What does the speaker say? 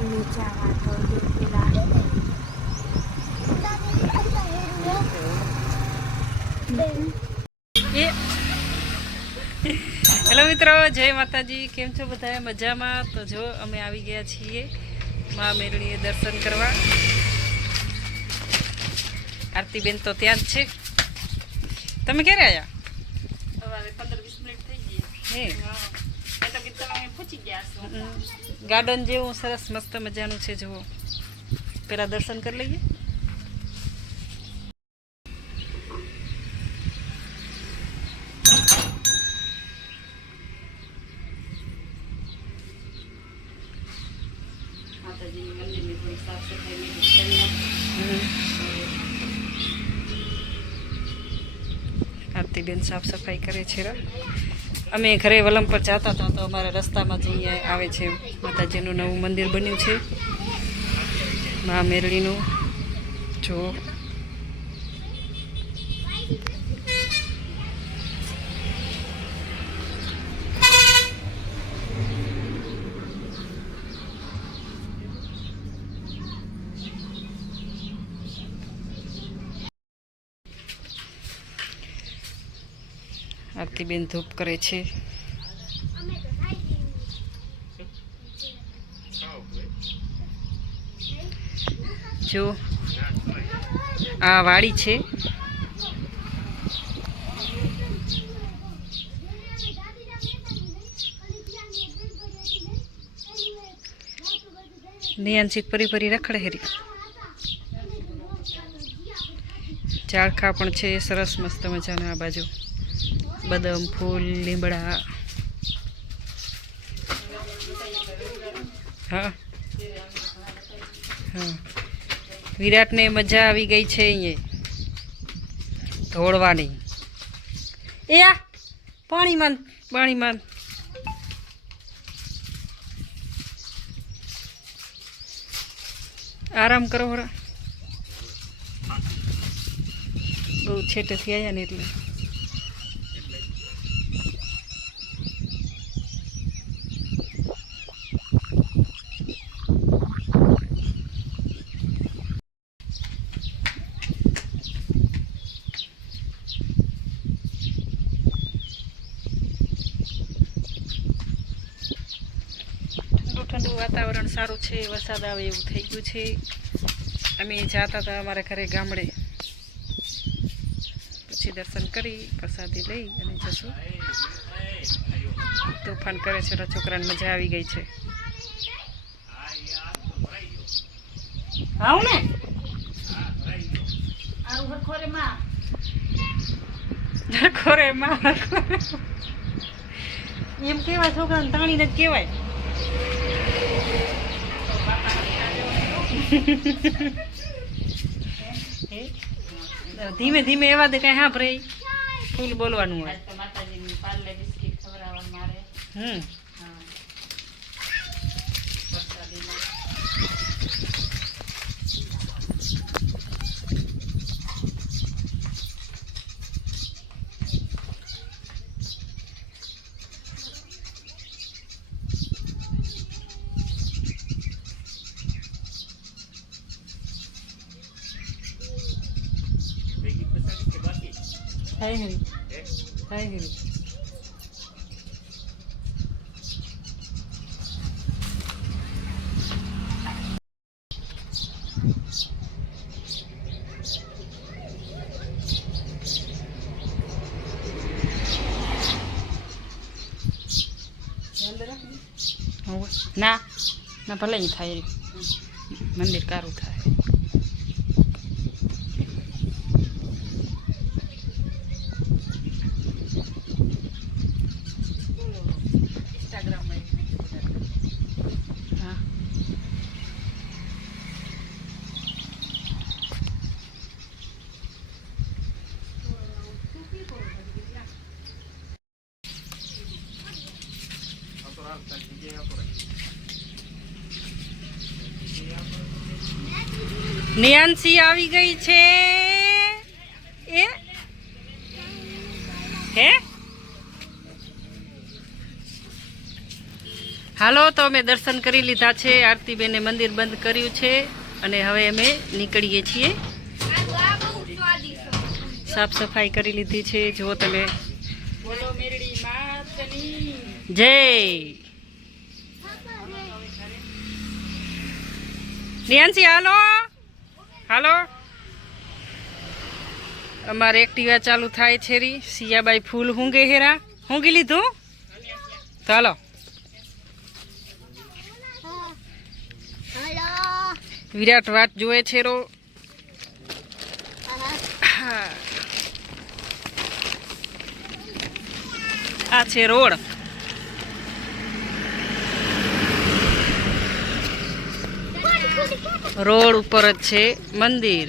તો હેલો મિત્રો જય માતાજી. કેમ છો બધા મજામાં? તો જો અમે આવી ગયા છીએ મા મેરણીએ દર્શન કરવા. આરતીબેન તો ત્યાં જ છે. તમે ક્યારે આવ્યા પંદર વીસ મિનિટ થઈ ગઈ હે. હા એ તો કીધું તમે પૂછી ગયા છો હમ. ગાર્ડન જેવું સરસ મસ્ત મજાનું છે જુઓ પેલા દર્શન કરી લઈએ માતાજીની મંદિરની થોડી સાફ સફાઈ મેં કરી નાખી. આરતીબેન સાફ સફાઈ કરે છે રા. અમે ઘરે વલમ પર જતા હતા તો અમારા રસ્તામાં જઈએ આવે છે માતાજીનું નવું મંદિર બન્યું છે. મા મેરળીનું જો. આરતીબેન ધૂપ કરે છે. જો, આ વાડી છે. નિયાંશિક પરી પરી રખડે હેરી. ઝાડખા પણ છે, સરસ મસ્ત મજાના આ બાજુ. બદામ ફૂલ, લીમડા. હા. હા. વિરાટને મજા આવી ગઈ છે અહીંયા. ધોળવાની એ આ પાણીમાં પાણીમાં આરામ કરો હોરા બહુ છેટેથી આવ્યા ને એટલે. ઠંડુ વાતાવરણ સારું છે વરસાદ આવે એવું થઈ ગયું છે. અમે જતા હતા અમારા ઘરે ગામડે. પછી દર્શન કરી પ્રસાદી લઈ અને જશું. તોફાન કરે છે છોકરાને મજા આવી ગઈ છે. આવું ને? આરું હરખો રે ખોરે માં. એમ કેવાય છોકરાને તાણીને જ કહેવાય. ધીમે ધીમે એવા દે કઈ હા ભરે ફૂલ બોલવાનું હોય. હમ હા પ્રસાદીમાં હાય હરી હાય હરી હોવે. ના ના ભલે ઈ થાય રી. મંદિર કારું થાય હા નિયાંશી આવી ગઈ છે. એ? હે? હાલો તો અમે દર્શન કરી લીધા છે. આરતીબેને મંદિર બંધ કર્યું છે અને હવે અમે નીકળીએ છીએ. સાફ સફાઈ કરી લીધી છે. જુઓ તમે. બોલો જય. રિયાન્સી હાલો. હાલો. અમારે એક્ટિવા ચાલુ થાય છે રી. સિયાબાઈ ફૂલ હુંગે હેરા હુંગી લીધું? ચાલો. વિરાટ વાટ જોવે છે રો. આ છે રોડ. રોડ ઉપર જ છે મંદિર.